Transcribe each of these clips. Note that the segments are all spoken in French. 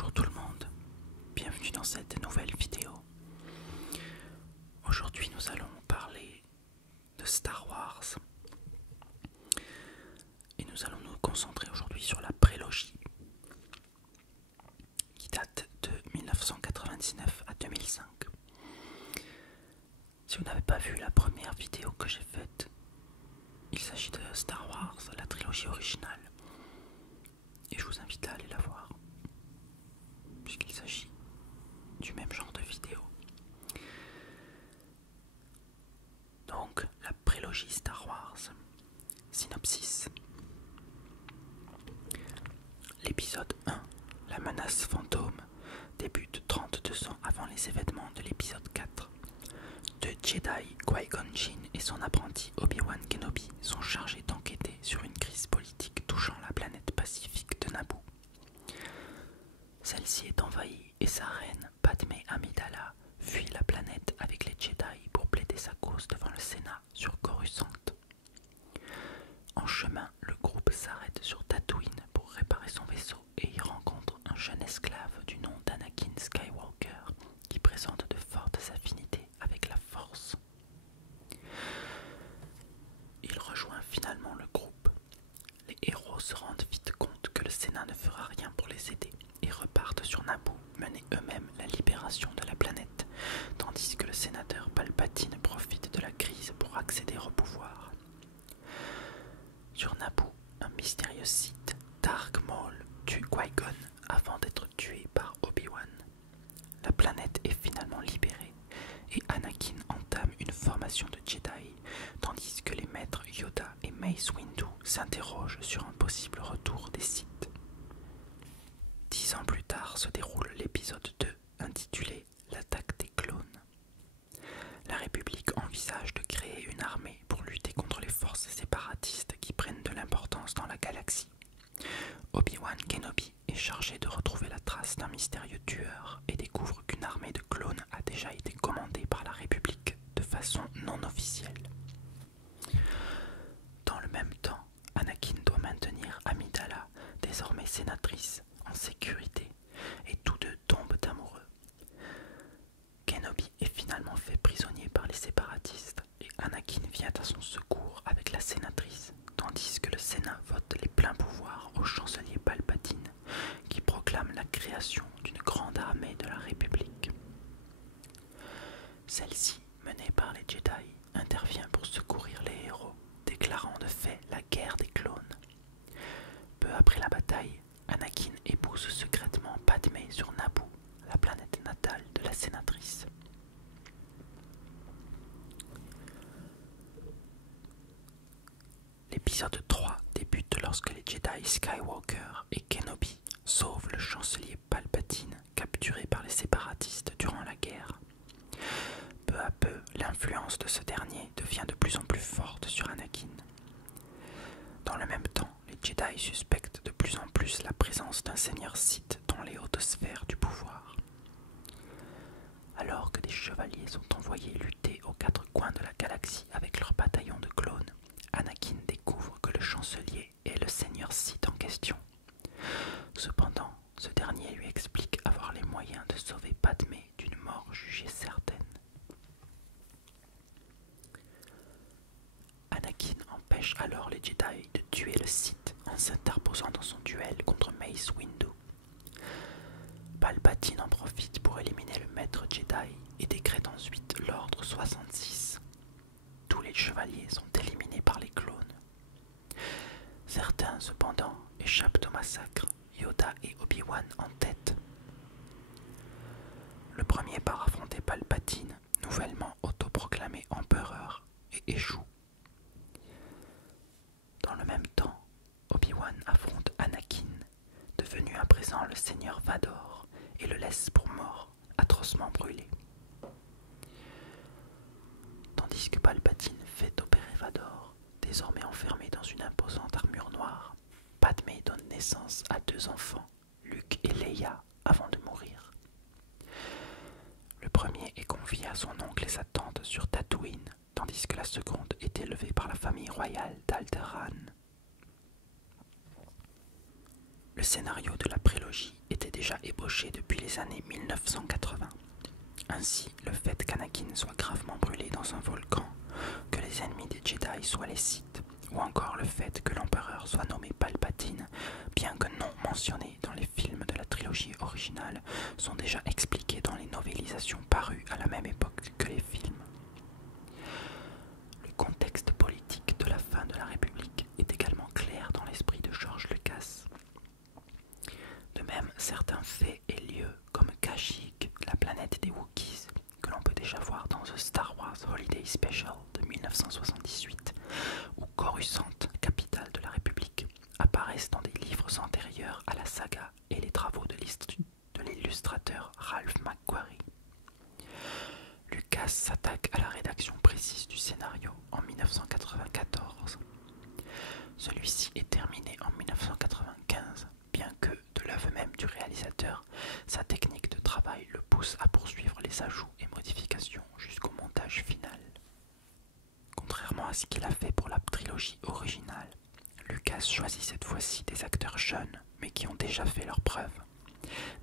Bonjour tout le monde, bienvenue dans cette nouvelle vidéo. Aujourd'hui nous allons parler de Star Wars et nous allons nous concentrer aujourd'hui sur la prélogie qui date de 1999 à 2005. Si vous n'avez pas vu la première vidéo que j'ai faite, il s'agit de Star Wars, la trilogie originale, et je vous invite à aller la voir puisqu'il s'agit du même genre de vidéo. Donc, la prélogie Star Wars. Synopsis. L'épisode 1, la menace fantôme, débute 32 ans avant les événements de l'épisode 4. Deux Jedi, Qui-Gon Jinn et son apprenti Obi-Wan Kenobi sont chargés d'enquêter sur une crise politique touchant la planète pacifique de Naboo. Celle-ci est envahie et sa reine, Padmé Amidala, fuit la planète avec les Jedi pour plaider sa cause devant le Sénat sur Coruscant. En chemin, le groupe s'arrête sur Tatooine pour réparer son vaisseau et y rencontre un jeune esclave du nom d'Anakin Skywalker qui présente de fortes affinités avec la Force. Il rejoint finalement le groupe. Les héros se rendent vite compte que le Sénat ne fera rien pour les aider et repartent sur Naboo mener eux-mêmes la libération de la planète, tandis que le sénateur Palpatine profite de la crise pour accéder au pouvoir. Sur Naboo, un mystérieux Sith, Dark Maul, tue Qui-Gon avant d'être tué par Obi-Wan. La planète est finalement libérée et Anakin entame une formation de Jedi, tandis que les maîtres Yoda et Mace Windu s'interrogent sur un possible retour des Sith. 10 ans plus tard se déroule l'épisode 2, intitulé L'attaque des clones. La République envisage de créer une armée pour lutter contre les forces séparatistes qui prennent de l'importance dans la galaxie. Obi-Wan Kenobi est chargé de retrouver la trace d'un mystérieux tueur et découvre qu'une armée de clones a déjà été commandée par la République de façon non officielle. Dans le même temps, Anakin doit maintenir Amidala, désormais sénatrice, en sécurité, et tous deux tombent amoureux. Kenobi est finalement fait prisonnier par les séparatistes et Anakin vient à son secours avec la sénatrice, tandis que le Sénat vote les pleins pouvoirs au chancelier Palpatine, qui proclame la création d'une grande armée de la République. Celle-ci, menée par les Jedi, intervient pour secourir les héros, déclarant de fait la guerre des clones. Peu après la bataille, Anakin épouse secrètement Padmé sur Naboo, la planète natale de la sénatrice. L'épisode 3 débute lorsque les Jedi Skywalker et Kenobi sauvent le chancelier Palpatine, capturé par les séparatistes durant la guerre. Peu à peu, l'influence de ce dernier devient de plus en plus forte sur Anakin. Dans le même temps, les Jedi suspectent de plus en plus la présence d'un seigneur Sith dans les hautes sphères du pouvoir. Alors que des chevaliers sont envoyés lutter aux quatre coins de la galaxie avec leur bataillon de clones, Anakin découvre que le chancelier est le seigneur Sith en question. Cependant, ce dernier lui explique avoir les moyens de sauver Padmé d'une mort jugée certaine. Anakin empêche alors les Jedi de tuer le Sith en s'interposant dans son duel contre Mace Windu. Palpatine en profite pour éliminer le maître Jedi et décrète ensuite l'ordre 66. Tous les chevaliers sont éliminés par les clones. Certains, cependant, échappent au massacre, Yoda et Obi-Wan en tête. Le premier part affronter Palpatine, nouvellement autoproclamé empereur, et échoue. Dans le même temps, Obi-Wan affronte Anakin, devenu à présent le seigneur Vador, et le laisse pour mort, atrocement brûlé. Tandis que Palpatine fait opérer Vador, désormais enfermé dans une imposante armure noire, Padmé donne naissance à 2 enfants, Luke et Leia, avant de mourir. Le premier est confié à son oncle et sa tante sur Tatooine, tandis que la seconde est élevée par la famille royale d'Alderaan. Le scénario de la prélogie était déjà ébauché depuis les années 1980. Ainsi, le fait qu'Anakin soit gravement brûlé dans un volcan, que les ennemis des Jedi soient les Sith, ou encore le fait que l'empereur soit nommé Palpatine, bien que non mentionnés dans les films de la trilogie originale, sont déjà expliqués dans les novélisations parues à la même époque que les films. Le contexte politique de la fin de la République est également clair dans l'esprit de George Lucas. De même, certains faits et lieux comme Kashyyyk, la planète des Wookiees, que l'on peut déjà voir dans The Star Wars Holiday Special de 1978, ou Coruscant, capitale de la République, apparaissent dans des livres antérieurs à la saga et les travaux de l'illustrateur Ralph McQuarrie. Lucas s'attaque à la rédaction précise du scénario en 1994. Celui-ci est terminé en 1995, bien que, de l'aveu même du réalisateur, sa technique de travail le pousse à poursuivre les ajouts et modifications jusqu'au montage final. Contrairement à ce qu'il a fait pour la trilogie originale, Lucas choisit cette fois-ci des acteurs jeunes, mais qui ont déjà fait leurs preuves.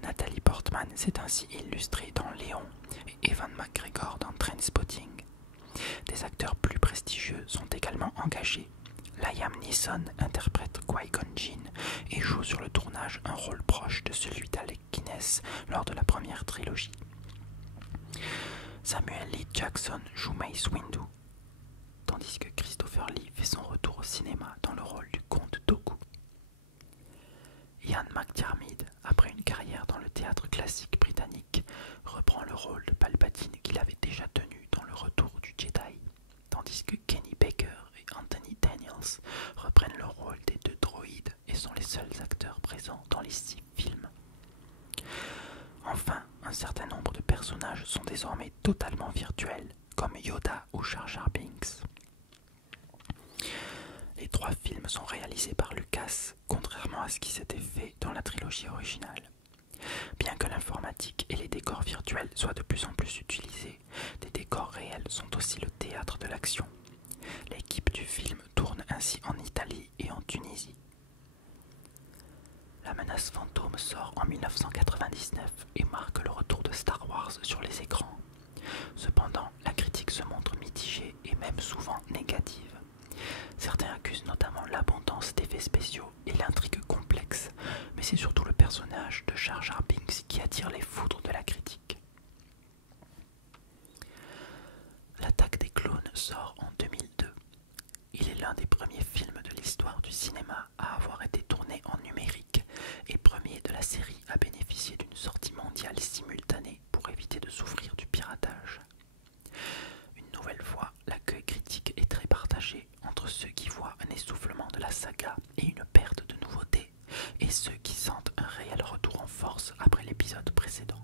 Nathalie Portman s'est ainsi illustrée dans Léon et Ewan McGregor dans Trainspotting. Des acteurs plus prestigieux sont également engagés. Liam Neeson interprète Qui-Gon Jinn et joue sur le tournage un rôle proche de celui d'Alec Guinness lors de la première trilogie. Samuel L. Jackson joue Mace Windu, tandis que Christopher Lee fait son retour au cinéma dans le rôle du comte Dooku. Ian McDiarmid, après une carrière dans le théâtre classique britannique, reprend le rôle de Palpatine qu'il avait déjà tenu dans Le Retour du Jedi, tandis que Kenny Baker et Anthony Daniels reprennent le rôle des deux droïdes et sont les seuls acteurs présents dans les 6 films. Enfin, un certain nombre de personnages sont désormais totalement virtuels, comme Yoda ou Jar Jar Binks. Les 3 films sont réalisés par Lucas, contrairement à ce qui s'était fait dans la trilogie originale. Bien que l'informatique et les décors virtuels soient de plus en plus utilisés, des décors réels sont aussi le théâtre de l'action. L'équipe du film tourne ainsi en Italie et en Tunisie. La menace fantôme sort en 1999 et marque le retour de Star Wars sur les écrans. Cependant, la critique se montre mitigée et même souvent négative. Certains accusent notamment l'abondance d'effets spéciaux et l'intrigue complexe, mais c'est surtout le personnage de Jar Jar Binks qui attire les foudres de la critique. L'Attaque des clones sort en 2002. Il est l'un des premiers films de l'histoire du cinéma à avoir été tourné en numérique et premier de la série à bénéficier d'une sortie mondiale simultanée pour éviter de souffrir du piratage. Une nouvelle fois, l'accueil critique est très partagé entre ceux qui voient un essoufflement de la saga et une perte de nouveautés, et ceux qui sentent un réel retour en force après l'épisode précédent.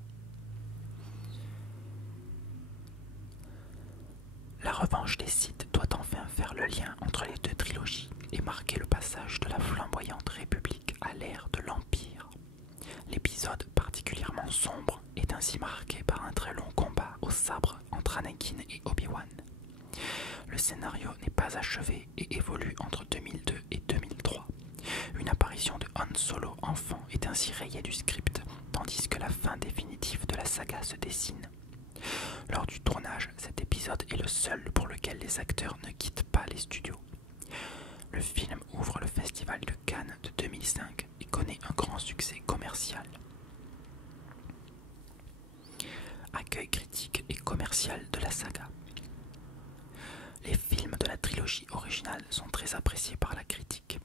La revanche des Sith doit enfin faire le lien entre les 2 trilogies et marquer le passage de la flamboyante République à l'ère de l'Empire. L'épisode particulièrement sombre est ainsi marqué par un très long combat au sabre entre Anakin et Obi-Wan. Le scénario n'est pas achevé et évolue entre 2002 et 2003. Une apparition de Han Solo enfant est ainsi rayée du script, tandis que la fin définitive de la saga se dessine. Lors du tournage, cet épisode est le seul pour lequel les acteurs ne quittent pas les studios. Le film ouvre le festival de Cannes de 2005 et connaît un grand succès commercial. Accueil critique et commercial de la saga. Les films de la trilogie originale sont très appréciés par la critique.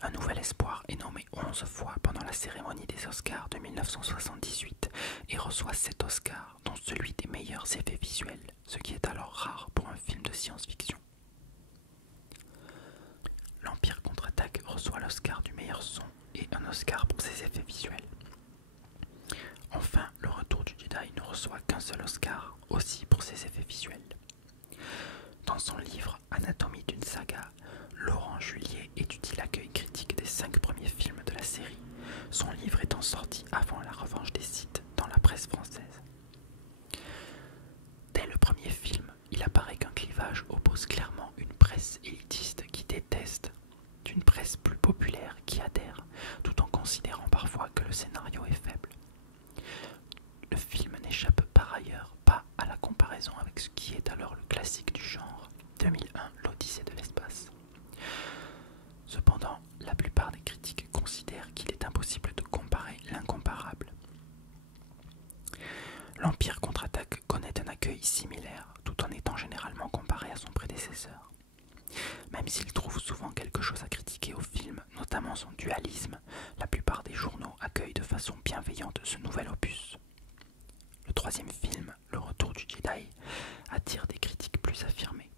Un Nouvel Espoir est nommé 11 fois pendant la cérémonie des Oscars de 1978 et reçoit 7 Oscars, dont celui des meilleurs effets visuels, ce qui est alors rare pour un film de science-fiction. L'Empire contre-attaque reçoit l'Oscar du meilleur son et un Oscar pour ses effets visuels. Enfin, Le Retour du Jedi ne reçoit qu'un seul Oscar, aussi pour ses effets visuels. Dans son livre Anatomie d'une saga, Laurent Julier étudie l'accueil critique des 5 premiers films de la série, son livre étant sorti avant La Revanche des Sith dans la presse française. Dès le premier film, il apparaît qu'un clivage oppose clairement une presse élitiste qui déteste d'une presse plus populaire qui adhère, tout en considérant parfois que le scénario est n'échappe par ailleurs pas à la comparaison avec ce qui est alors le classique du genre, 2001, l'Odyssée de l'espace. Cependant, la plupart des critiques considèrent qu'il est impossible de comparer l'incomparable. L'Empire contre-attaque connaît un accueil similaire, tout en étant généralement comparé à son prédécesseur. Même s'il trouve souvent quelque chose à critiquer au film, notamment son dualisme, la plupart des journaux accueillent de façon bienveillante ce nouvel opus. Le troisième film, Le Retour du Jedi, attire des critiques plus affirmées.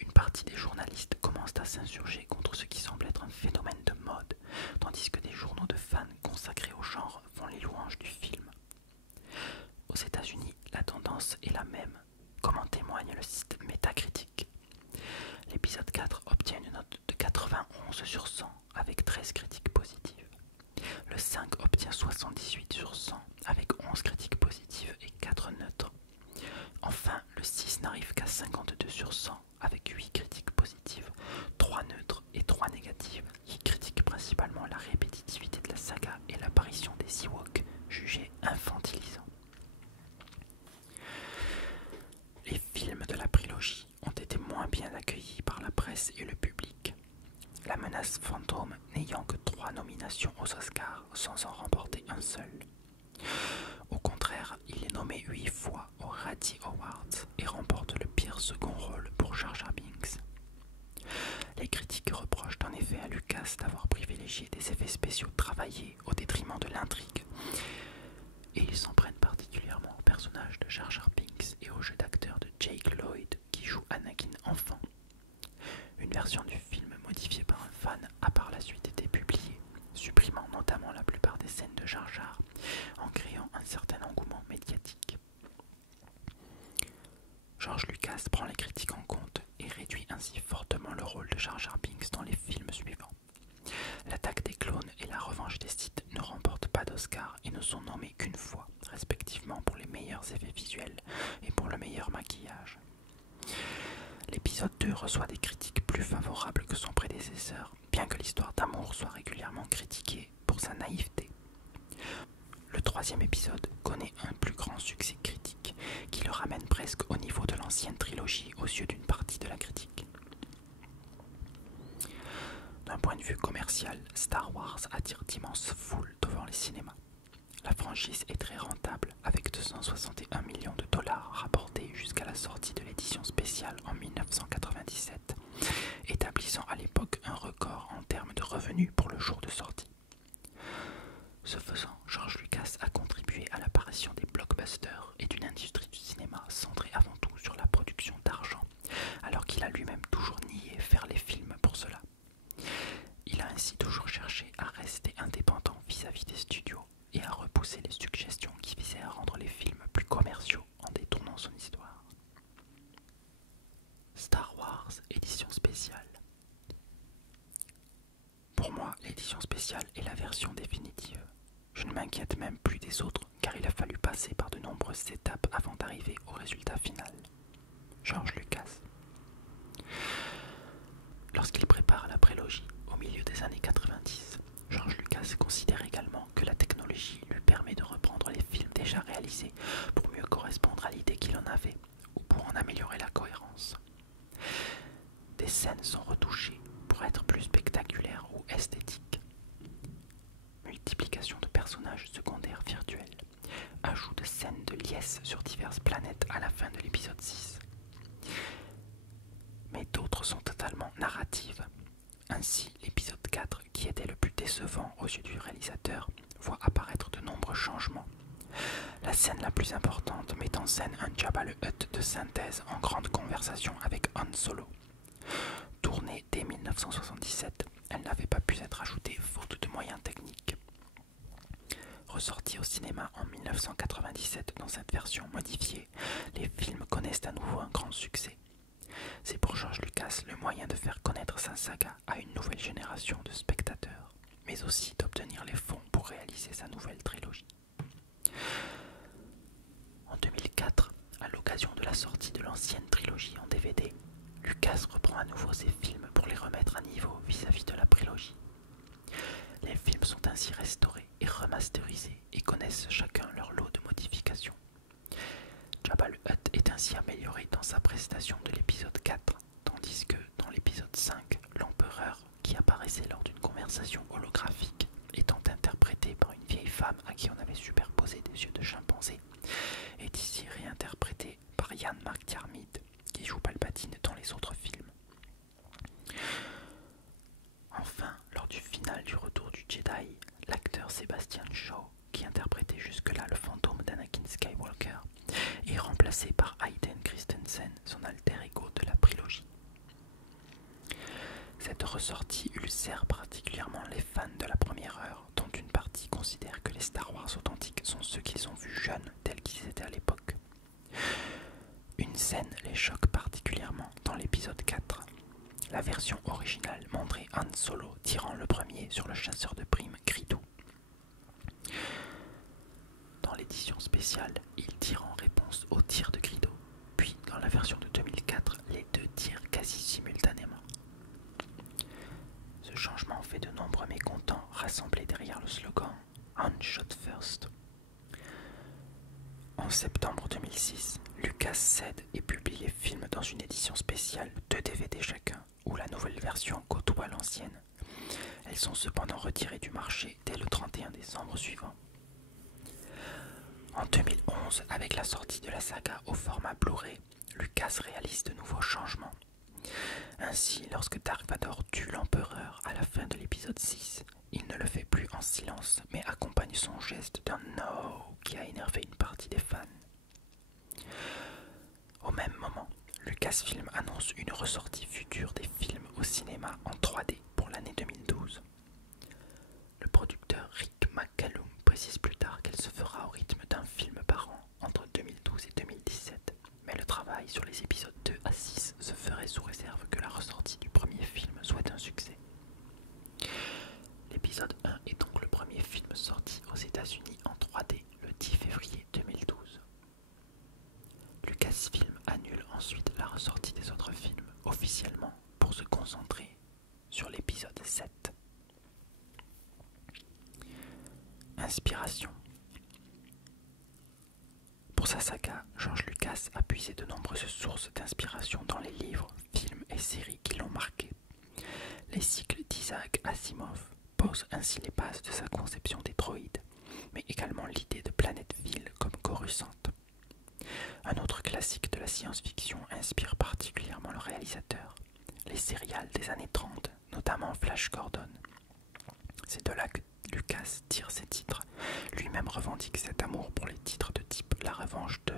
Une partie des journalistes commencent à s'insurger contre ce qui semble être un phénomène de mode, tandis que des journaux de fans consacrés au genre font les louanges du film. Aux États-Unis, la tendance est la même, comme en témoigne le site Metacritic. L'épisode 4 obtient une note de 91 sur 100 avec 13 critiques positives. Le 5 obtient 78 sur 100 avec 11 critiques positives et 4 neutres. Enfin, le 6 n'arrive qu'à 52 sur 100 avec 8 critiques positives, 3 neutres et 3 négatives qui critiquent principalement la répétitivité de la saga et l'apparition des Ewoks jugés infantilisants. Les films de la prélogie ont été moins bien accueillis par la presse et le public. La menace fantôme n'ayant que 3 nominations aux Oscars sans en remporter un seul. Au contraire, il est nommé 8 fois aux Razzie Awards et remporte le pire second rôle pour Jar Jar Binks. Les critiques reprochent en effet à Lucas d'avoir privilégié des effets spéciaux travaillés au détriment de l'intrigue, et ils s'en prennent particulièrement au personnage de Jar Jar Binks et au jeu d'acteur de Jake Lloyd qui joue Anakin enfant. Une version du film modifiée par un fan a par la suite été publiée, supprimant notamment la plupart des scènes de Jar Jar, en créant un certain engouement médiatique. George Lucas prend les critiques en compte et réduit ainsi fortement le rôle de Jar Jar Binks dans les films suivants. L'attaque des clones et la revanche des Sith ne remportent pas d'Oscar et ne sont nommés qu'une fois, respectivement pour les meilleurs effets visuels et pour le meilleur maquillage. L'épisode 2 reçoit des critiques plus favorables que son prédécesseur, bien que l'histoire d'amour soit régulièrement critiquée pour sa naïveté. Le troisième épisode connaît un plus grand succès critique, qui le ramène presque au niveau de l'ancienne trilogie aux yeux d'une partie de la critique. D'un point de vue commercial, Star Wars attire d'immenses foules devant les cinémas. La franchise est très rentable, avec 261 millions de dollars rapportés jusqu'à la sortie de l'édition spéciale en 1997, établissant à l'époque un record en termes de revenus pour le jour de sortie. Ce faisant, George Lucas a contribué à l'apparition des blockbusters et d'une industrie du cinéma centrée avant tout sur la production d'argent, alors qu'il a lui-même toujours nié faire les films pour cela. Il a ainsi toujours cherché à rester indépendant vis-à-vis des studios et à repousser les suggestions qui visaient à rendre les films plus commerciaux en détournant son histoire. Star Wars édition spéciale. Pour moi, l'édition spéciale est la version définitive. Je ne m'inquiète même plus des autres car il a fallu passer par de nombreuses étapes avant d'arriver au résultat final. George Lucas. Lorsqu'il prépare la prélogie au milieu des années 90, George Lucas considère également que la technologie lui permet de reprendre les films déjà réalisés pour mieux correspondre à l'idée qu'il en avait ou pour en améliorer la cohérence. Des scènes sont retouchées pour être plus spectaculaires ou esthétiques. Multiplication de personnages secondaires virtuels, ajout de scènes de liesse sur diverses planètes à la fin de l'épisode 6. Mais d'autres sont totalement narratives. Ainsi, l'épisode 4, qui était le plus décevant aux yeux du réalisateur, voit apparaître de nombreux changements. La scène la plus importante met en scène un Jabba le Hutt de synthèse en grande conversation avec Han Solo. Tournée dès 1977, elle n'avait pas pu être ajoutée faute de moyens techniques. Ressortis au cinéma en 1997 dans cette version modifiée, les films connaissent à nouveau un grand succès. C'est pour George Lucas le moyen de faire connaître sa saga à une nouvelle génération de spectateurs, mais aussi d'obtenir les fonds pour réaliser sa nouvelle trilogie. En 2004, à l'occasion de la sortie de l'ancienne trilogie en DVD, Lucas reprend à nouveau ses films pour les remettre à niveau vis-à-vis de la prélogie. Les films sont ainsi restaurés et remasterisés et connaissent chacun leur lot de modifications. Jabba le Hutt est ainsi amélioré dans sa prestation de l'épisode 4, tandis que dans l'épisode 5, l'empereur, qui apparaissait lors d'une conversation holographique, étant interprété par une vieille femme à qui on avait superposé des yeux de chimpanzé, est ici réinterprété par Ian McDiarmid, qui joue Palpatine dans les autres films. Enfin, lors du final du Retour du Jedi, l'acteur Sebastian Shaw, qui interprétait jusque-là le fantôme d'Anakin Skywalker, est remplacé par Hayden Christensen, son alter ego de la prélogie. Cette ressortie ulcère particulièrement les fans de la première heure, dont une partie considère que les Star Wars authentiques sont ceux qu'ils ont vus jeunes tels qu'ils étaient à l'époque. Une scène les choque particulièrement dans l'épisode 4. La version originale montrait Han Solo tirant le premier sur le chasseur de primes Greedo. Dans l'édition spéciale, il tire en réponse au tir de Greedo, puis dans la version de 2004, les deux tirent quasi simultanément. Ce changement fait de nombreux mécontents rassemblés derrière le slogan « Han shot first ». En septembre 2006, Lucas cède et publie les films dans une édition spéciale, 2 DVD chacun, où la nouvelle version côtoie l'ancienne. Elles sont cependant retirées du marché dès le 31 décembre suivant. En 2011, avec la sortie de la saga au format Blu-ray, Lucas réalise de nouveaux changements. Ainsi, lorsque Dark Vador tue l'empereur à la fin de l'épisode 6, il ne le fait plus en silence, mais accompagne son geste d'un « no » qui a énervé une partie des fans. Au même moment, Lucasfilm annonce une ressortie future des films au cinéma en 3D pour l'année 2012. Le producteur Rick McCallum précise plus tard qu'elle se fera au rythme d'un film par an entre 2012 et 2017, mais le travail sur les épisodes 2 à 6 se ferait sous réserve que la ressortie du premier film soit un succès. L'épisode 1 est donc le premier film sorti aux États-Unis en 3D le 10 février 2012. Lucasfilm annule ensuite la ressortie des autres films officiellement pour se concentrer sur l'épisode 7. Inspiration. Pour sa saga, George Lucas a puisé de nombreuses sources d'inspiration dans les livres, films et séries qui l'ont marqué. Les cycles d'Isaac Asimov posent ainsi les bases de sa conception des droïdes, mais également l'idée de Planète-Ville comme Coruscant. Un autre classique de la science-fiction inspire particulièrement le réalisateur, les sérials des années 30, notamment Flash Gordon. C'est de là que Lucas tire ses titres, lui-même revendique cet amour pour les titres de type La Revanche de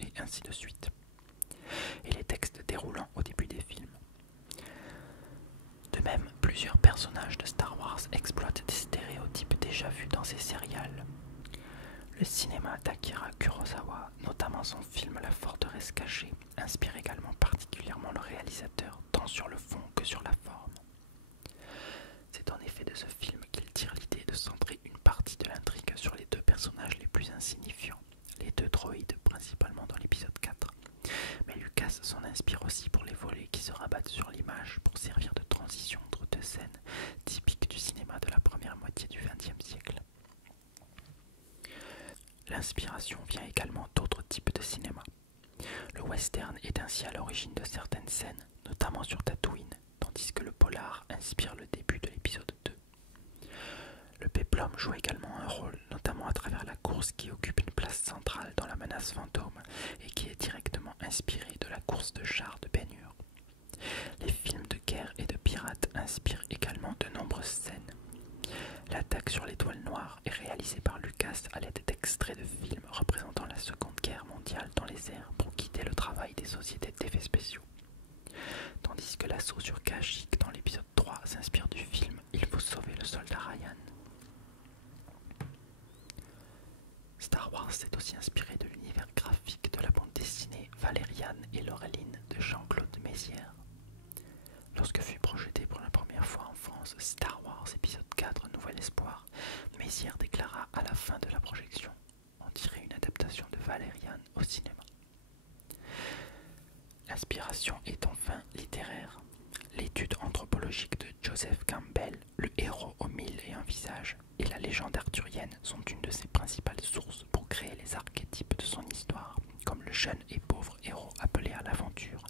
et ainsi de suite, et les textes déroulant au début des films. De même, plusieurs personnages de Star Wars exploitent des stéréotypes déjà vus dans ces sérials. Le cinéma d'Akira Kurosawa, notamment son film La Forteresse cachée, inspire également particulièrement le réalisateur, tant sur le fond que sur la forme. C'est en effet de ce film qu'il tire l'idée de centrer une partie de l'intrigue sur les deux personnages les plus insignifiants, les deux droïdes principalement dans l'épisode 4. Mais Lucas s'en inspire aussi pour les volets qui se rabattent sur l'image pour servir de transition entre deux scènes typiques du cinéma de la première moitié du XXe siècle. L'inspiration vient également d'autres types de cinéma. Le western est ainsi à l'origine de certaines scènes, notamment sur Tatooine, tandis que le polar inspire le début de l'épisode 2. Le péplum joue également un rôle, notamment à travers la course qui occupe une place centrale dans la menace fantôme et qui est directement inspirée de la course de chars de Ben-Hur. Les films de guerre et de pirates inspirent également de nombreuses scènes. L'attaque sur l'étoile noire est réalisée par Lucas à l'aide d'extraits de films représentant la Seconde Guerre mondiale dans les airs pour guider le travail des sociétés d'effets spéciaux. Tandis que l'assaut sur Kashyyyk dans l'épisode 3 s'inspire du film Il faut sauver le soldat Ryan. Star Wars s'est aussi inspiré de l'univers graphique de la bande dessinée Valériane et Laureline de Jean-Claude Mézières. Lorsque fut projeté pour la première fois en France Star Wars épisode 4 Nouvel Espoir, Mézières déclara à la fin de la projection « On dirait une adaptation de Valériane au cinéma ». L'inspiration est enfin littéraire. L'étude anthropologique de Joseph Campbell, Le héros aux 1001 visages, et la légende arthurienne sont une de ses principales sources pour créer les archétypes de son histoire, comme le jeune et pauvre héros appelé à l'aventure,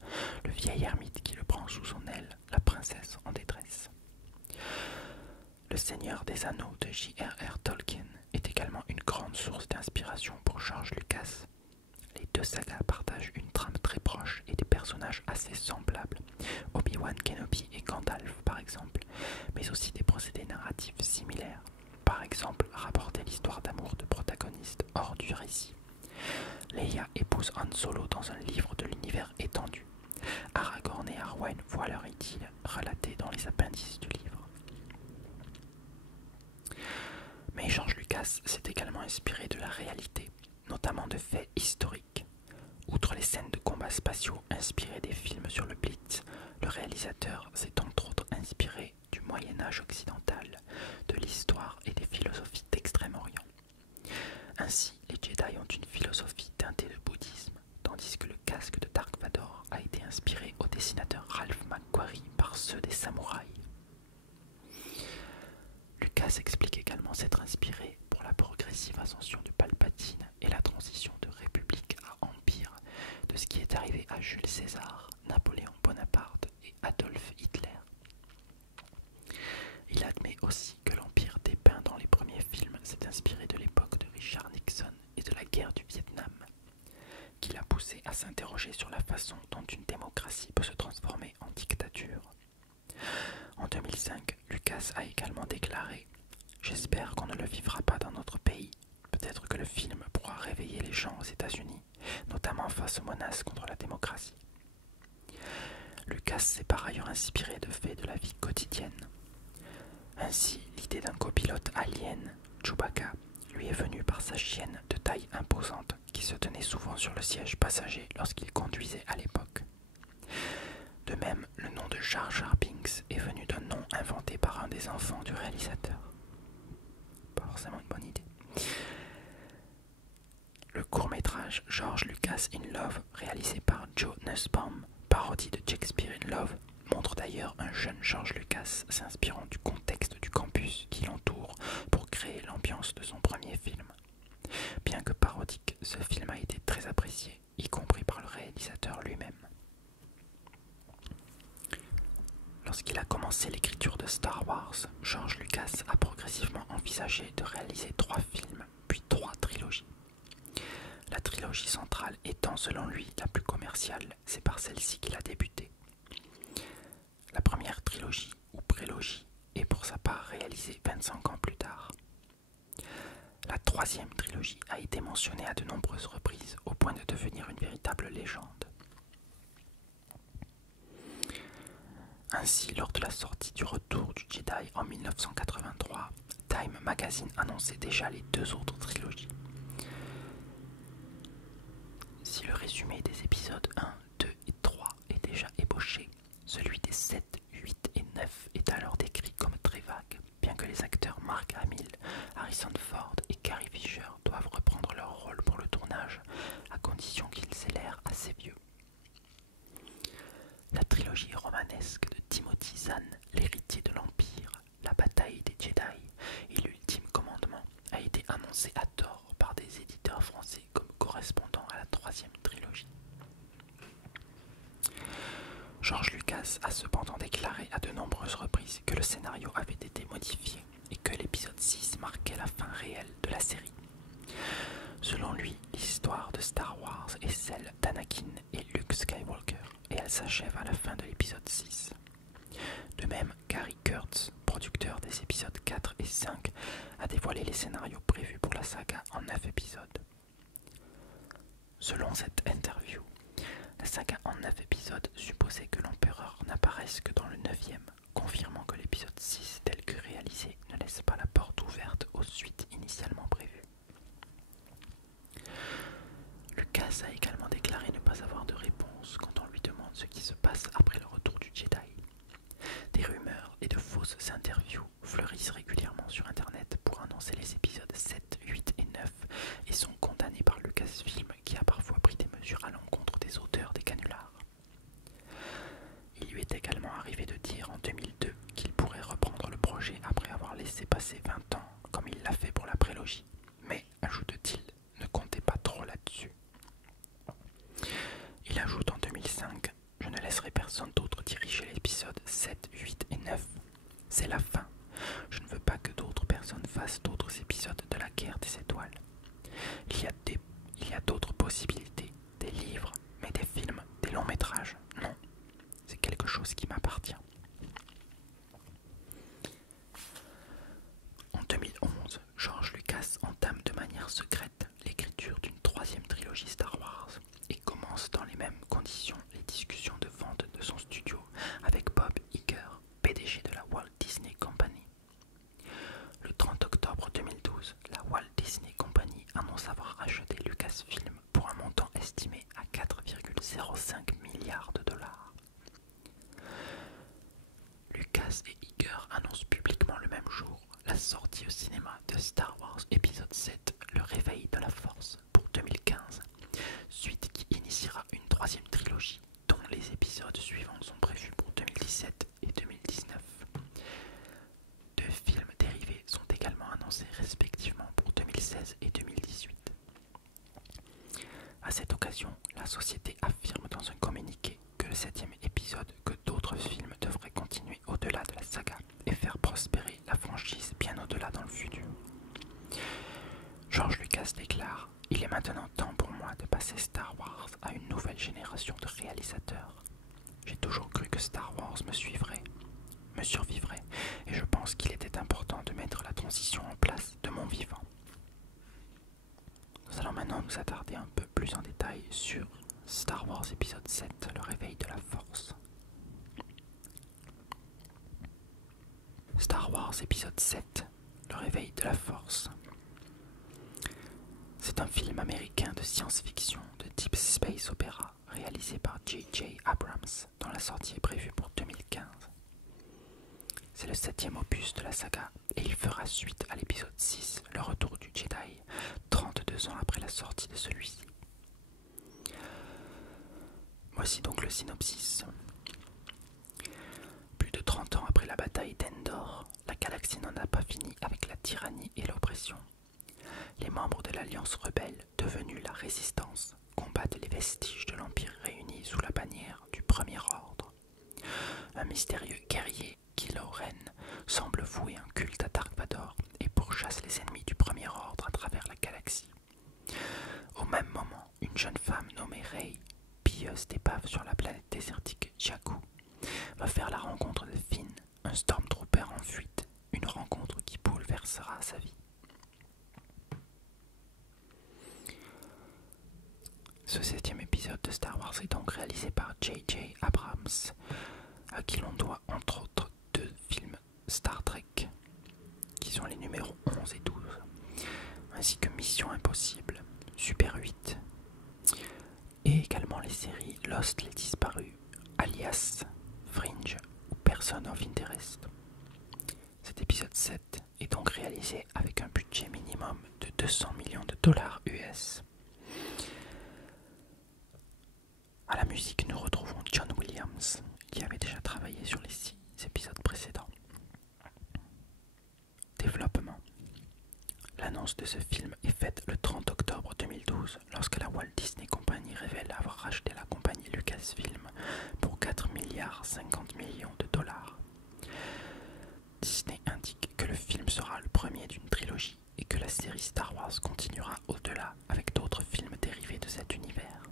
le vieil ermite qui le prend sous son aile, la princesse en détresse. Le Seigneur des Anneaux de J.R.R. Tolkien est également une grande source d'inspiration pour George Lucas. Les deux sagas partagent une trame très proche et des personnages assez semblables, Obi-Wan Kenobi et Gandalf par exemple, mais aussi des procédés narratifs similaires. Par exemple, rapporter l'histoire d'amour de protagonistes hors du récit. Leia épouse Han Solo dans un livre de l'univers étendu. Aragorn et Arwen voient leur idylle relatée dans les appendices du livre. Mais George Lucas s'est également inspiré de la réalité, notamment de faits historiques. Outre les scènes de combats spatiaux inspirées des films sur le Blitz, le réalisateur s'est entre autres inspiré du Moyen-Âge occidental, de l'histoire et des philosophies d'Extrême-Orient. Ainsi, les Jedi ont une philosophie teintée de bouddhisme, tandis que le casque de Dark Vador a été inspiré au dessinateur Ralph McQuarrie par ceux des samouraïs. Lucas explique également s'être inspiré pour la progressive ascension de Palpatine et la transition de République à Empire de ce qui est arrivé à Jules César, Napoléon Bonaparte et Adolf Hitler. Il admet aussi que l'Empire dépeint dans les premiers films s'est inspiré de l'époque de Richard Nixon et de la guerre du Vietnam, qui l'a poussé à s'interroger sur la façon dont une démocratie peut se transformer en dictature. En 2005, Lucas a également déclaré « J'espère qu'on ne le vivra pas dans notre pays. Peut-être que le film pourra réveiller les gens aux États-Unis, notamment face aux menaces contre la démocratie. » Lucas s'est par ailleurs inspiré de faits de la vie quotidienne. Ainsi, l'idée d'un copilote alien, Chewbacca, lui est venue par sa chienne de taille imposante qui se tenait souvent sur le siège passager lorsqu'il conduisait à l'époque. De même, le nom de Jar Jar Binks est venu d'un nom inventé par un des enfants du réalisateur. Pas forcément une bonne idée. Le court-métrage George Lucas in Love, réalisé par Joe Nussbaum, parodie de Shakespeare in Love, montre d'ailleurs un jeune George Lucas s'inspirant du contexte du campus qui l'entoure pour créer l'ambiance de son premier film. Bien que parodique, ce film a été très apprécié, y compris par le réalisateur lui-même. Lorsqu'il a commencé l'écriture de Star Wars, George Lucas a progressivement envisagé de réaliser 3 films, puis 3 trilogies. La trilogie centrale étant selon lui la plus commerciale, c'est par celle-ci qu'il a débuté. La première trilogie, ou prélogie, est pour sa part réalisée 25 ans plus tard. La troisième trilogie a été mentionnée à de nombreuses reprises, au point de devenir une véritable légende. Ainsi, lors de la sortie du Retour du Jedi en 1983, Time Magazine annonçait déjà les 2 autres trilogies. Si le résumé des épisodes 1, 2 et 3 est déjà ébauché, celui des 7, 8 et 9 est alors décrit comme très vague, bien que les acteurs Mark Hamill, Harrison Ford et Carrie Fisher doivent reprendre leur rôle pour le tournage, à condition qu'ils aient l'air assez vieux. La trilogie romanesque de Timothy Zahn, l'héritier de l'Empire, la bataille des Jedi et l'ultime commandement a été annoncée à tort par des éditeurs français comme correspondant à la troisième trilogie. George Lucas a cependant déclaré à de nombreuses reprises que le scénario avait été modifié et que l'épisode 6 marquait la fin réelle de la série. Selon lui, l'histoire de Star Wars est celle d'Anakin et Luke Skywalker, et elle s'achève à la fin de l'épisode 6. De même, Gary Kurtz, producteur des épisodes 4 et 5, a dévoilé les scénarios prévus pour la saga en 9 épisodes. Selon cette interview, la saga en 9 épisodes supposait que l'empereur n'apparaisse que dans le 9e, confirmant que l'épisode 6 tel que réalisé ne laisse pas la porte ouverte aux suites initialement prévues. Lucas a également déclaré ne pas avoir de réponse quand on lui demande ce qui se passe après le retour du Jedi. Des rumeurs et de fausses interviews fleurissent régulièrement sur internet pour annoncer les épisodes 7, 8 et 9 et sont condamnés par Lucasfilm qui a parfois pris des mesures à l'encontre des auteurs des canulars. Il lui est également arrivé de dire en 2002 qu'il pourrait reprendre le projet après avoir laissé passer 20 ans comme il l'a fait pour la prélogie, mais, ajoute-t-il, ne comptez pas trop là-dessus. cette occasion, la société affirme dans un communiqué que le 7e épisode, que d'autres films devraient continuer au-delà de la saga et faire prospérer la franchise bien au-delà dans le futur. George Lucas déclare « Il est maintenant temps pour moi de passer Star Wars à une nouvelle génération de réalisateurs. J'ai toujours cru que Star Wars me survivrait, et je pense qu'il était important de mettre la transition en place de mon vivant. » Nous allons maintenant nous attarder un peu plus en détail sur Star Wars épisode 7, le réveil de la force. Star Wars épisode 7, le réveil de la force. C'est un film américain de science-fiction de type space opéra réalisé par J.J. Abrams, dont la sortie est prévue pour 2015. C'est le 7e opus de la saga et il fera suite à l'épisode 6, le retour du Jedi, 32 ans après la sortie de celui-ci. Voici donc le synopsis. Plus de 30 ans après la bataille d'Endor, la galaxie n'en a pas fini avec la tyrannie et l'oppression. Les membres de l'Alliance rebelle, devenue la Résistance, combattent les vestiges de l'Empire réunis sous la bannière du Premier Ordre. Un mystérieux guerrier, Kylo Ren, semble vouer un culte à Dark Vador et pourchasse les ennemis du Premier Ordre à travers la galaxie. Au même moment, une jeune femme nommée Rey, pilleuse d'épaves sur la planète désertique Jakku, va faire la rencontre de Finn, un Stormtrooper en fuite, une rencontre qui bouleversera sa vie. Ce 7e épisode de Star Wars est donc réalisé par J.J. Abrams, à qui l'on doit entre autres 2 films Star Trek, qui sont les numéros 11 et 12, ainsi que Mission Impossible, Super 8, et également les séries Lost les Disparus, Alias, Fringe ou Person of Interest. Cet épisode 7 est donc réalisé avec un budget minimum de 200 millions de dollars US. À la musique, nous retrouvons John Williams, qui avait déjà travaillé sur les 6 épisodes précédents. Développement. L'annonce de ce film est faite le 30 octobre 2012, lorsque la Walt Disney Company révèle avoir racheté la compagnie Lucasfilm pour 4,50 milliards de dollars. Disney indique que le film sera le premier d'une trilogie et que la série Star Wars continuera au-delà avec d'autres films dérivés de cet univers.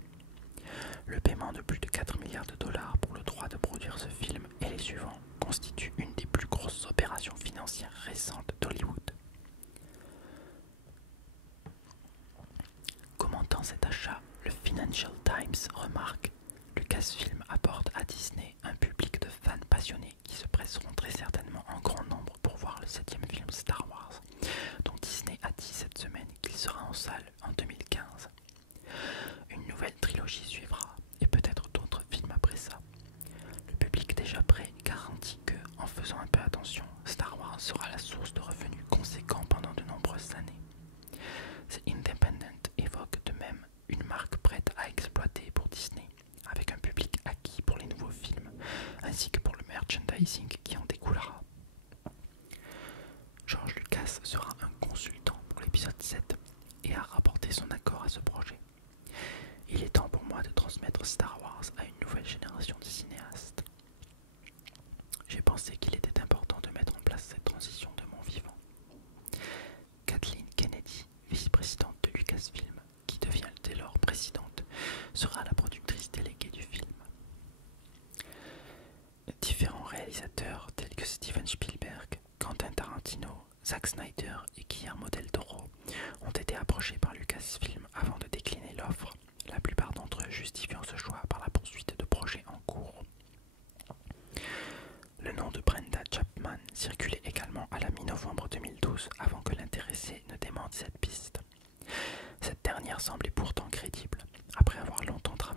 Le paiement de plus de 4 milliards de dollars pour le droit de produire ce film et les suivants constitue une des plus grosses opérations financières récentes d'Hollywood. Commentant cet achat, le Financial Times remarque « Lucasfilm apporte à Disney un public de fans passionnés qui se presseront très certainement en grand nombre pour voir le 7e film Star Wars, dont Disney a dit cette semaine qu'il sera en salle en 2015. Une nouvelle trilogie suivra, et peut-être d'autres films après ça. Le public déjà prêt garantit que, en faisant un peu attention, Star Wars sera la source de revenus conséquents pendant de nombreuses années. The Independent évoque de même une marque prête à exploiter pour Disney, avec un public acquis pour les nouveaux films, ainsi que pour le merchandising qui en découlera. George Lucas sera un consultant pour l'épisode 7 et a rapporté son accord à ce projet. Il est temps pour moi de transmettre Star Wars à une nouvelle génération de cinéastes. J'ai pensé qu'il était important de mettre en place cette transition de mon vivant. Kathleen Kennedy, vice-présidente de Lucasfilm, qui devient dès lors présidente, sera la productrice déléguée du film. Différents réalisateurs tels que Steven Spielberg, Quentin Tarantino, Zack Snyder et Guillermo del Toro ont été approchés par Lucasfilm avant de décliner l'offre, la plupart d'entre eux justifiant ce choix par la poursuite de projets en cours. Le nom de Brenda Chapman circulait également à la mi-novembre 2012 avant que l'intéressé ne démente cette piste. Cette dernière semblait pourtant crédible. Après avoir longtemps travaillé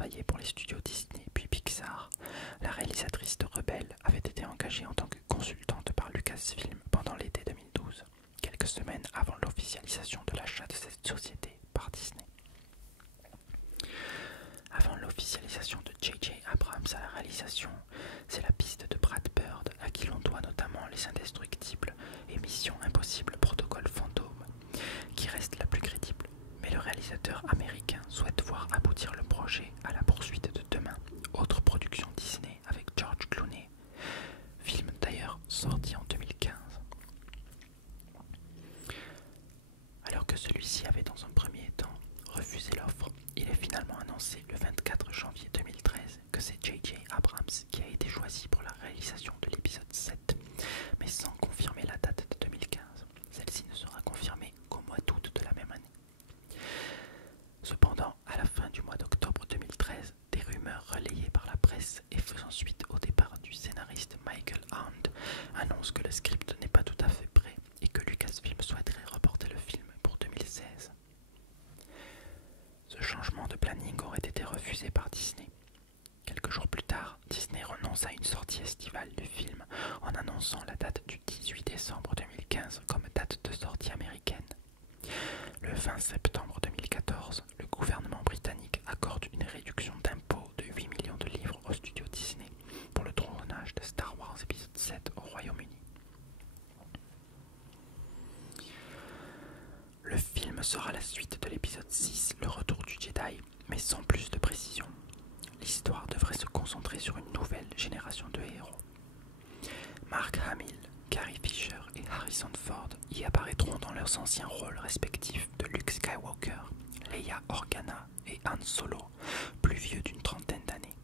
ensuite au départ du scénariste Michael Arndt, annonce que le script n'est pas tout à fait prêt et que Lucasfilm souhaiterait reporter le film pour 2016. Ce changement de planning aurait été refusé par Disney. Quelques jours plus tard, Disney renonce à une sortie estivale du film en annonçant la date du 18 décembre 2015 comme date de sortie américaine. Le 20 septembre 2014, le gouvernement britannique accorde une réduction d'impôt de 8 millions de livres au studio Disney pour le tournage de Star Wars épisode 7 au Royaume-Uni. Le film sera la suite de l'épisode 6, Le Retour du Jedi, mais sans plus de précision. L'histoire devrait se concentrer sur une nouvelle génération de héros. Mark Hamill, Carrie Fisher et Harrison Ford y apparaîtront dans leurs anciens rôles respectifs de Luke Skywalker, Leia Organa et Han Solo, plus vieux d'une trentaine d'années.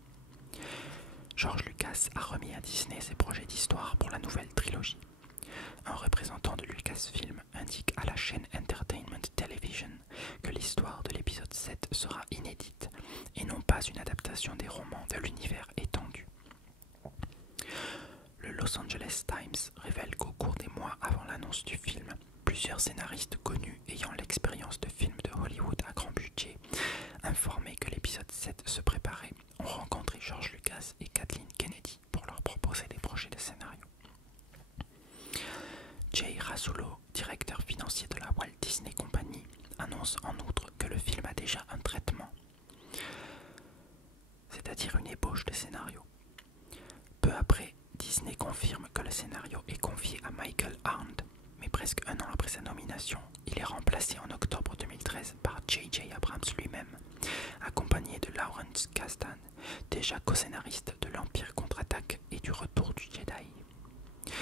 George Lucas a remis à Disney ses projets d'histoire pour la nouvelle trilogie. Un représentant de Lucasfilm indique à la chaîne Entertainment Television que l'histoire de l'épisode 7 sera inédite et non pas une adaptation des romans de l'univers étendu. Le Los Angeles Times révèle qu'au cours des mois avant l'annonce du film, plusieurs scénaristes connus ayant l'expérience de films de Hollywood à grand budget, informés que l'épisode 7 se préparait, ont rencontré George Lucas et Kathleen Kennedy pour leur proposer des projets de scénario. Jay Rasulo, directeur financier de la Walt Disney Company, annonce en outre que le film a déjà un traitement, c'est-à-dire une ébauche de scénario. Peu après, Disney confirme que le scénario est confié à Michael Arndt, mais presque un an après sa nomination, il est remplacé en octobre 2013 par J.J. Abrams lui-même, accompagné de Lawrence Kasdan, déjà co-scénariste de l'Empire contre-attaque et du Retour du Jedi.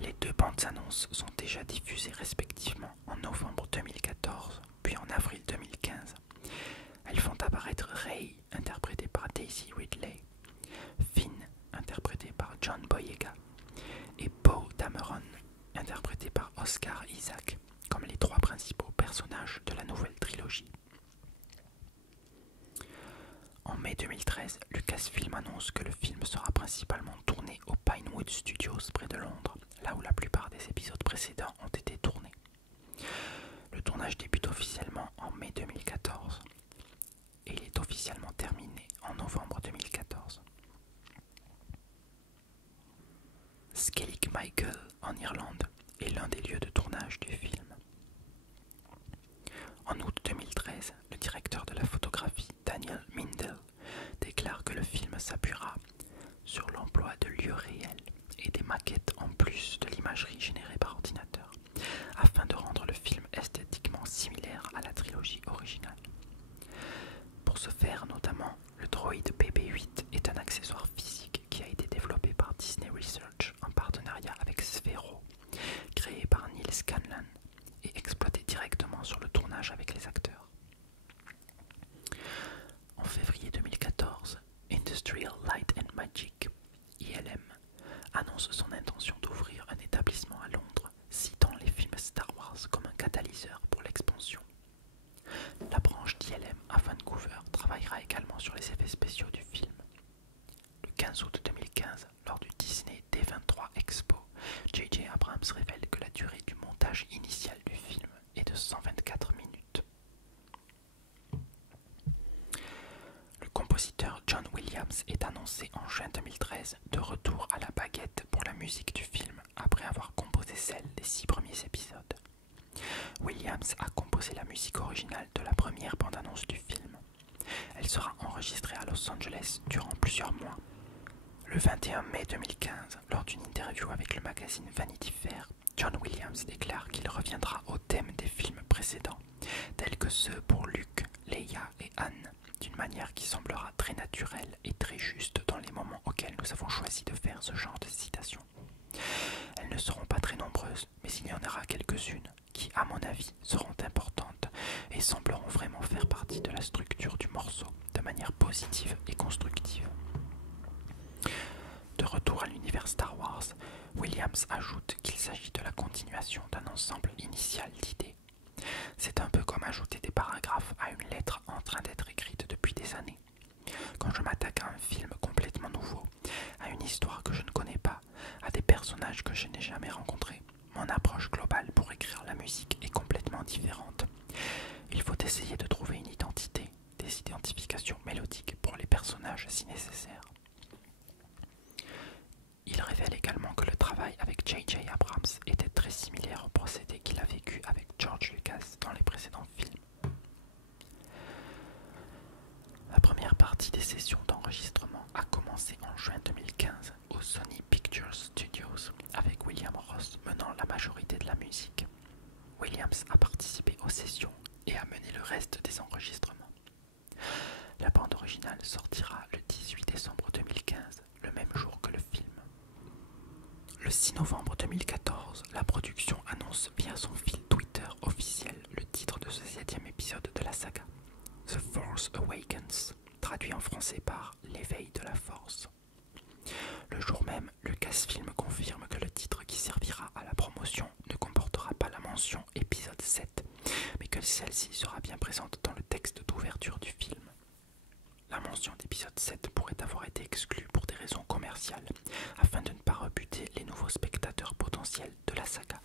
Les deux bandes annonces sont déjà diffusées respectivement en novembre 2014 puis en avril 2015. Elles font apparaître Rey, interprété par Daisy Ridley, Finn, interprété par John Boyega, et Poe Dameron, interprété par Oscar Isaac, comme les trois principaux personnages de la nouvelle trilogie. En mai 2013, Lucasfilm annonce que le film sera principalement tourné au Pinewood Studios près de Londres, là où la plupart des épisodes précédents ont été tournés. Le tournage débute officiellement en mai 2014 et il est officiellement terminé en novembre 2014. Skellig Michael, en Irlande, est l'un des lieux de tournage du film. En août 2013, le directeur de la photographie Daniel Mindel déclare que le film s'appuiera sur l'emploi de lieux réels et des maquettes en plus de l'imagerie générée par ordinateur, afin de rendre le film esthétiquement similaire à la trilogie originale. Pour ce faire notamment, le droïde BB-8 est un accessoire physique qui a été développé par Disney Research en partenariat avec Sphero, créé par Neil Scanlan et exploité directement sur le tournage avec les acteurs. En février 2014, Industrial Light and Magic, ILM, annonce son intention d'ouvrir un établissement à Londres, citant les films Star Wars comme un catalyseur pour l'expansion. La branche d'ILM à Vancouver travaillera également sur les effets spéciaux du film. Le 15 août 2015, lors du Disney D23 Expo, J.J. Abrams révèle que la durée du montage initial du film est de 124 minutes. Le compositeur John Williams est annoncé en juin 2013 de retour à la baguette pour la musique du film après avoir composé celle des 6 premiers épisodes. Williams a composé la musique originale de la première bande-annonce du film. Elle sera enregistrée à Los Angeles durant plusieurs mois. Le 21 mai 2015, lors d'une interview avec le magazine Vanity Fair, John Williams déclare qu'il reviendra au thème des films précédents, tels que ceux pour Luke, Leia et Han, d'une manière qui semblera très naturelle et très juste dans les moments auxquels nous avons choisi de faire ce genre de citations. Elles ne seront pas très nombreuses, mais il y en aura quelques-unes qui, à mon avis, seront importantes et sembleront vraiment faire partie de la structure du morceau de manière positive et constructive. De retour à l'univers Star Wars, Williams ajoute qu'il s'agit de la continuation d'un ensemble initial d'idées. C'est un peu comme ajouter des paragraphes à une lettre en train d'être écrite depuis des années. Quand je m'attaque à un film complètement nouveau, je n'ai jamais rencontré. Mon approche globale pour écrire la musique est complètement différente. Il faut essayer de trouver une identité, des identifications mélodiques pour les personnages si nécessaire. Il révèle également que le travail avec J.J. Abrams était très similaire au procédé qu'il a vécu avec George Lucas dans les précédents films. La première partie des sessions d'enregistrement a commencé en juin 2015 au Sony Pictures Studios avec William Ross menant la majorité de la musique. Williams a participé aux sessions et a mené le reste des enregistrements. La bande originale sortira le 18 décembre 2015, le même jour que le film. Le 6 novembre 2014, la production annonce via son fil Twitter officiel le titre de ce 7e épisode de la saga, The Force Awakens, traduit en français par L'éveil de la Force. Le jour même, Lucasfilm confirme que le titre qui servira à la promotion ne comportera pas la mention épisode 7, mais que celle-ci sera bien présente dans le texte d'ouverture du film. La mention d'épisode 7 pourrait avoir été exclue pour des raisons commerciales, afin de ne pas rebuter les nouveaux spectateurs potentiels de la saga.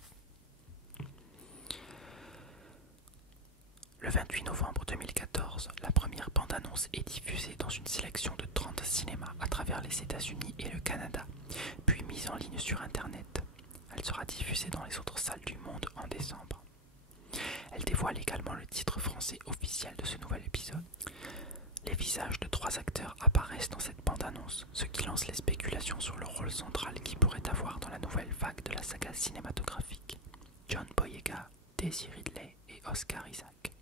Le 28 novembre 2014, la première bande-annonce est diffusée dans une sélection de 30 cinémas à travers les États-Unis et le Canada, puis mise en ligne sur Internet. Elle sera diffusée dans les autres salles du monde en décembre. Elle dévoile également le titre français officiel de ce nouvel épisode. Les visages de 3 acteurs apparaissent dans cette bande-annonce, ce qui lance les spéculations sur le rôle central qu'ils pourraient avoir dans la nouvelle vague de la saga cinématographique. John Boyega, Daisy Ridley et Oscar Isaac.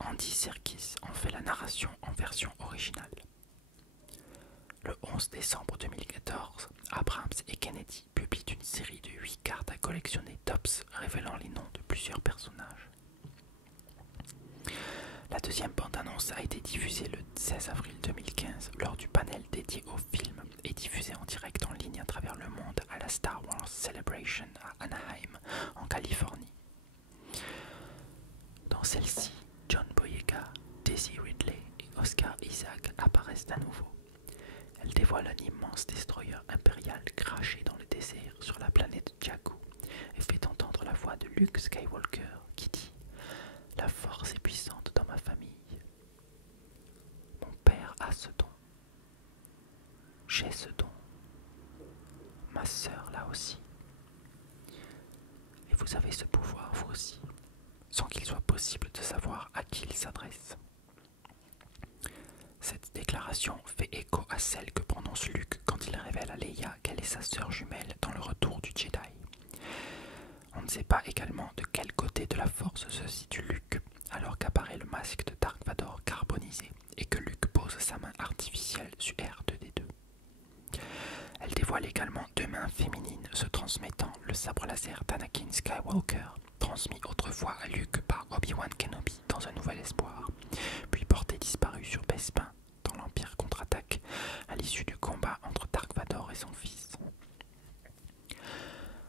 Andy Serkis en fait la narration en version originale. Le 11 décembre 2014, Abrams et Kennedy publient une série de 8 cartes à collectionner tops révélant les noms de plusieurs personnages. La deuxième bande-annonce a été diffusée le 16 avril 2015 lors du panel dédié au film et diffusée en direct en ligne à travers le monde à la Star Wars Celebration à Anaheim, en Californie. Dans celle-ci, John Boyega, Daisy Ridley et Oscar Isaac apparaissent à nouveau. Elle dévoile un immense destroyer impérial craché dans le désert sur la planète Jakku et fait entendre la voix de Luke Skywalker qui dit « La force est puissante dans ma famille. Mon père a ce don. J'ai ce don. Ma sœur l'a aussi. Et vous avez ce pouvoir vous aussi, sans qu'il soit possible de savoir à qui il s'adresse. » Cette déclaration fait écho à celle que prononce Luke quand il révèle à Leia qu'elle est sa sœur jumelle dans le retour du Jedi. On ne sait pas également de quel côté de la force se situe Luke, alors qu'apparaît le masque de Dark Vador carbonisé et que Luke pose sa main artificielle sur R2D2. Elle dévoile également 2 mains féminines se transmettant le sabre laser d'Anakin Skywalker, transmis autrefois à Luke par Obi-Wan Kenobi dans Un Nouvel Espoir, puis porté disparu sur Bespin dans l'Empire contre-attaque à l'issue du combat entre Dark Vador et son fils.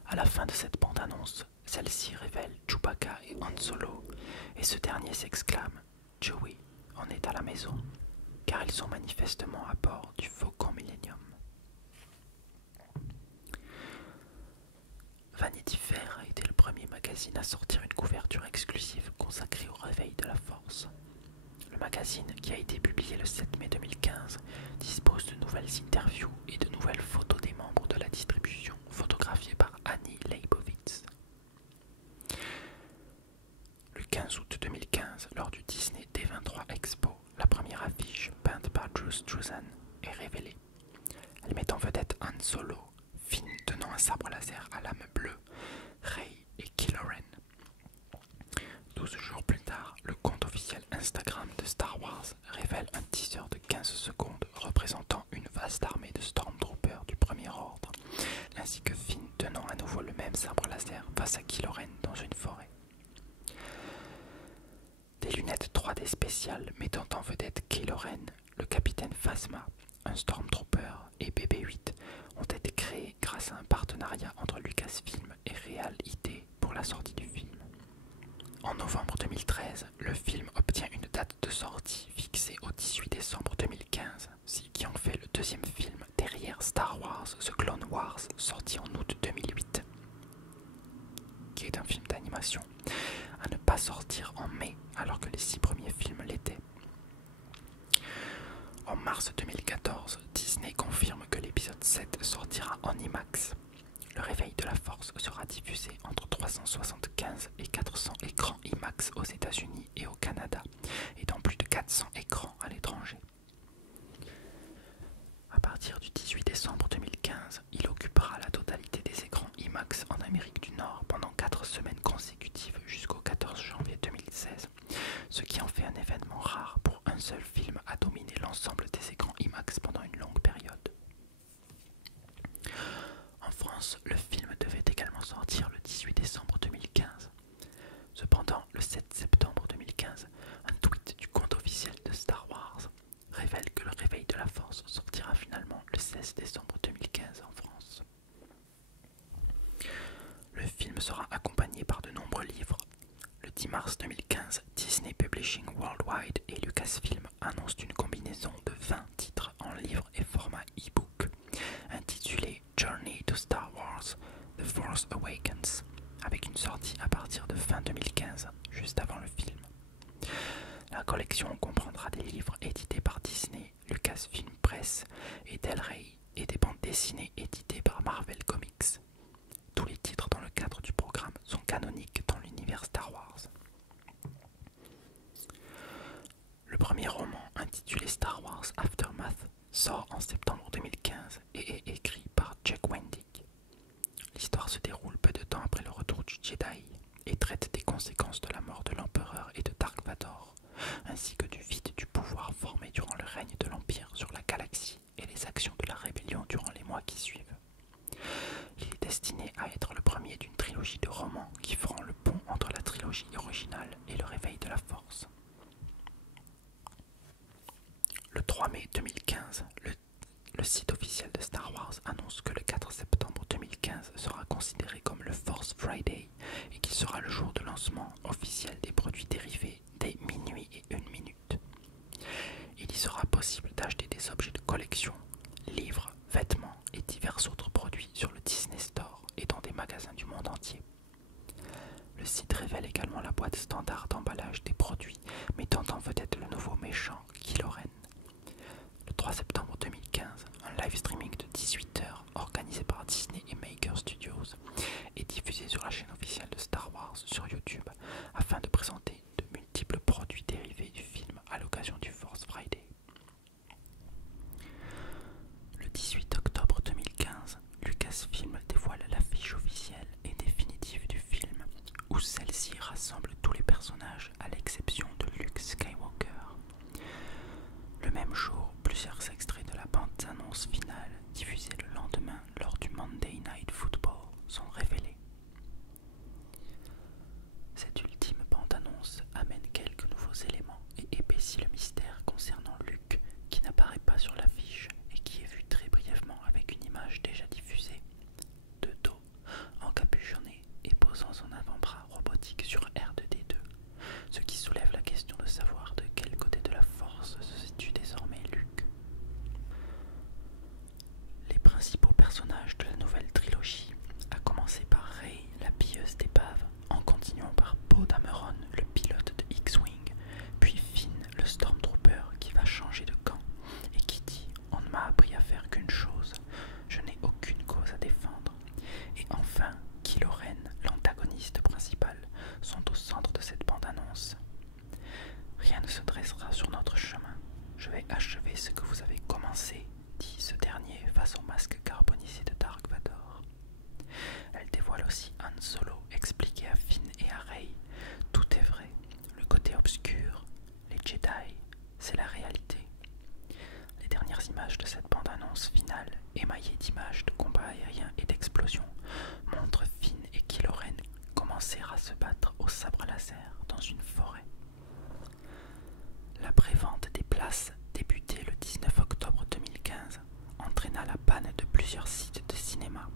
À la fin de cette bande-annonce, celle-ci révèle Chewbacca et Han Solo, et ce dernier s'exclame « Chewie, on est à la maison », car ils sont manifestement à bord du Faucon Millennium. Vanity Fair a été le premier magazine à sortir une couverture exclusive consacrée au réveil de la force. Le magazine, qui a été publié le 7 mai 2015, dispose de nouvelles interviews et de nouvelles photos des membres de la distribution, photographiées par Annie Leibovitz. Le 15 août 2015, lors du Disney D23 Expo, la première affiche, peinte par Drew Struzan, est révélée. Elle met en vedette Han Solo, Finn tenant un sabre laser à lame bleue, Rey et Kylo Ren. 12 jours plus tard, le compte officiel Instagram de Star Wars révèle un teaser de 15 secondes représentant une vaste armée de Stormtroopers du Premier Ordre, ainsi que Finn tenant à nouveau le même sabre laser face à Kylo Ren dans une forêt. Des lunettes 3D spéciales mettant en vedette Kylo Ren, le capitaine Phasma, un Stormtrooper et BB-8 ont été créés grâce à un partenariat entre Lucasfilm et Real ID pour la sortie du film. En novembre 2013, le film obtient une date de sortie fixée au 18 décembre 2015, ce qui en fait le deuxième film derrière Star Wars The Clone Wars, sorti en août mars 2014, Disney confirme que l'épisode 7 sortira en IMAX. Le réveil de la force sera diffusé entre 375 et 400 écrans IMAX aux États-Unis et au Canada, et dans plus de 400 écrans à l'étranger. À partir du 18 décembre 2015, il occupera la totalité des écrans IMAX en Amérique du Nord pendant 4 semaines consécutives jusqu'au 14 janvier 2016, ce qui en fait un événement rare pour un seul film à dominer l'ensemble des écrans IMAX pendant une longue période. En France, le film devait également sortir le 18 décembre 2015. Cependant, le 7 septembre 2015, un tweet du compte officiel de Star Wars révèle que le réveil de la force sortira finalement le 16 décembre 2015 en France. Le film sera accompagné par de nombreux livres. Le 10 mars 2015, Disney Publishing Worldwide et Lucasfilm annoncent une combinaison de 20 titres en livre et format e-book, intitulé Journey to Star Wars, The Force Awakens, avec une sortie à partir de fin 2015, juste avant le film. La collection comprendra des livres édités par Disney, Lucasfilm Press et Del Rey et des bandes dessinées éditées par Marvel Comics. Tous les titres dans le cadre du programme sont canoniques dans l'univers Star Wars. Le premier roman, intitulé Star Wars Aftermath, sort en septembre 2015 et est écrit par Jack Wendick. L'histoire se déroule peu de temps après le retour du Jedi et traite des conséquences de la mort de l'Empereur et de Dark Vador, ainsi que du vide du pouvoir formé durant le règne de l'Empire sur la galaxie et les actions de la rébellion durant les mois qui suivent. Il est destiné à être le premier d'une trilogie de romans qui feront le pont entre la trilogie originale et le réveil de la Force. Le 3 mai 2015, le site officiel de Star Wars annonce que le 4 septembre 2015 sera considéré comme le Force Friday et qu'il sera le jour de lancement officiel des produits dérivés dès minuit et 1 minute. Il y sera possible d'acheter des objets de collection, livres, vêtements et divers autres produits sur le Disney Store et dans des magasins du monde entier. Le site révèle également la boîte standard d'emballage des produits mettant en vedette le nouveau méchant Kylo Ren. Le 3 septembre 2015, un live streaming de 18 heures organisé par Disney et Maker Studios est diffusé sur la chaîne officielle de Star Wars sur YouTube afin de présenter de multiples produits dérivés du film à l'occasion du Force Friday. Le 18 octobre 2015, Lucasfilm dévoile l'affiche officielle et définitive du film, où celle-ci rassemble tous les personnages à l'exception de Luke Skywalker. Le même jour, plusieurs extraits de la bande-annonce finale, diffusée le lendemain lors du Monday Night Football, sont révélés. Cette ultime bande-annonce amène quelques nouveaux éléments et épaissit le mystère concernant Luke, qui n'apparaît pas sur l'affiche et qui est vu très brièvement avec une image déjà diffusée, de dos, encapuchonné et posant son avant-bras robotique sur R2D2, ce qui soulève la question de savoir de quel côté de la force se situe désormais Luke. Les principaux personnages de la nouvelle trilogie, à commencer par Rey, la pilleuse d'épave, en continuant par Poe Dameron, le pilote de X-Wing, puis Finn, le Stormtrooper qui va changer de camp et qui dit « On ne m'a appris à faire qu'une chose, je n'ai aucune cause à défendre ». Et enfin, Kylo Ren, l'antagoniste principal, sont au centre de cette bande-annonce. Rien ne se dressera sur notre chemin. Je vais achever ce que vous avez commencé, dit ce dernier face au masque carbonisé de Dark Vador. Elle dévoile aussi Han Solo expliquer à Finn et à Rey « Tout est vrai, le côté obscur, les Jedi, c'est la réalité ». Les dernières images de cette bande-annonce finale, émaillées d'images de combats aériens et d'explosions, montrent Finn et Kylo Ren commencer à se battre au sabre laser dans une forêt. La prévente des places, débutée le 19 octobre 2015, entraîna la panne de plusieurs sites de cinéma.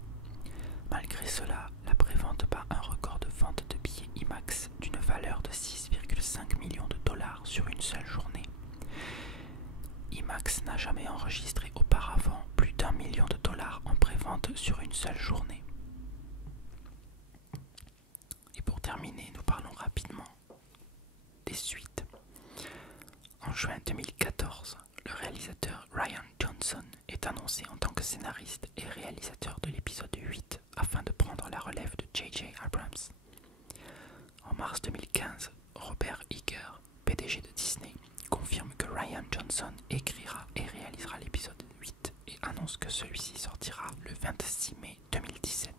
Malgré cela, la prévente bat un record de vente de billets IMAX d'une valeur de 6,5 millions de dollars sur une seule journée. IMAX n'a jamais enregistré auparavant plus d'1 million de dollars en prévente sur une seule journée. Et pour terminer, nous parlons rapidement des suites. En juin 2014, le réalisateur Rian Johnson est annoncé en tant que scénariste et réalisateur de l'épisode 8 afin de prendre la relève de J.J. Abrams. En mars 2015, Robert Iger, PDG de Disney, confirme que Rian Johnson écrira et réalisera l'épisode 8 et annonce que celui-ci sortira le 26 mai 2017.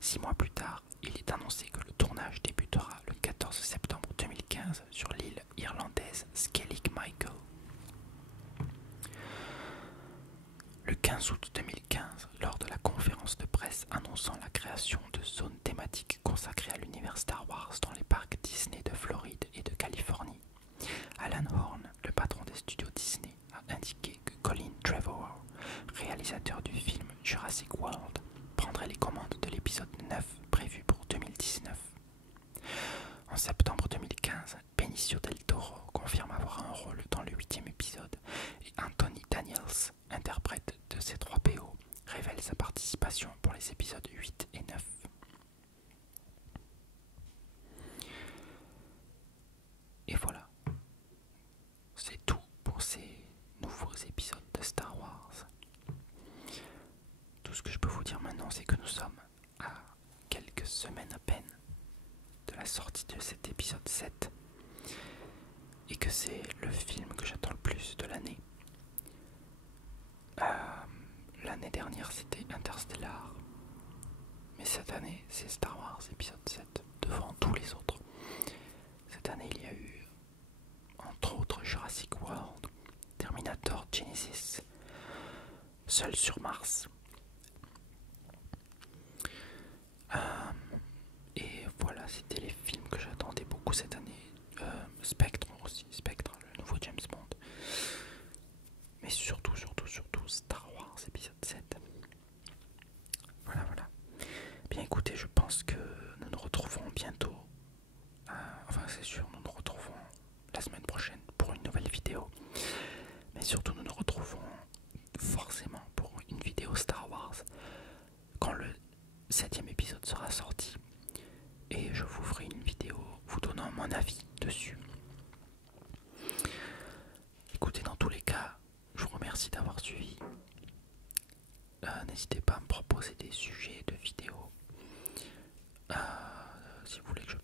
6 mois plus tard, il est annoncé que le tournage débutera le 14 septembre 2015 sur l'île irlandaise Skellig Michael. Le 15 août 2015, lors de la conférence de presse annonçant la création de zones thématiques consacrées à l'univers Star Wars dans les parcs Disney de Floride et de Californie, Alan Horn, le patron des studios Disney, a indiqué que Colin Trevorrow, réalisateur du film Jurassic World, prendrait les commandes de l'épisode 9 prévu pour 2019. En septembre 2015, Benicio del Toro confirme avoir un rôle dans le 8e épisode et Anthony Daniels, interprète de ces 3 PO, révèle sa participation pour les épisodes 8 et 9. Et voilà, c'est tout pour ces nouveaux épisodes de Star Wars. Tout ce que je peux vous dire maintenant, c'est que nous sommes à quelques semaines à peine de la sortie de cet épisode 7 et que c'est le film que j'attends le plus de l'année. L'année dernière c'était Interstellar, mais cette année c'est Star Wars épisode 7 devant tous les autres. Cette année il y a eu entre autres Jurassic World, Terminator Genesis, Seul sur Mars. Et voilà, c'était les films que j'attendais beaucoup cette année. Spectre aussi, Spectre, le nouveau James Bond. Mais surtout Star Wars épisode 7. Voilà. Bien écoutez, je pense que nous nous retrouverons bientôt. Enfin c'est sûr, nous nous retrouvons la semaine prochaine pour une nouvelle vidéo. Mais surtout nous nous retrouvons forcément pour une vidéo Star Wars quand le 7e épisode sera sorti. Et je vous ferai une vidéo vous donnant mon avis dessus. Écoutez, dans tous les cas, je vous remercie d'avoir suivi. N'hésitez pas à me proposer des sujets de vidéos. Si vous voulez que je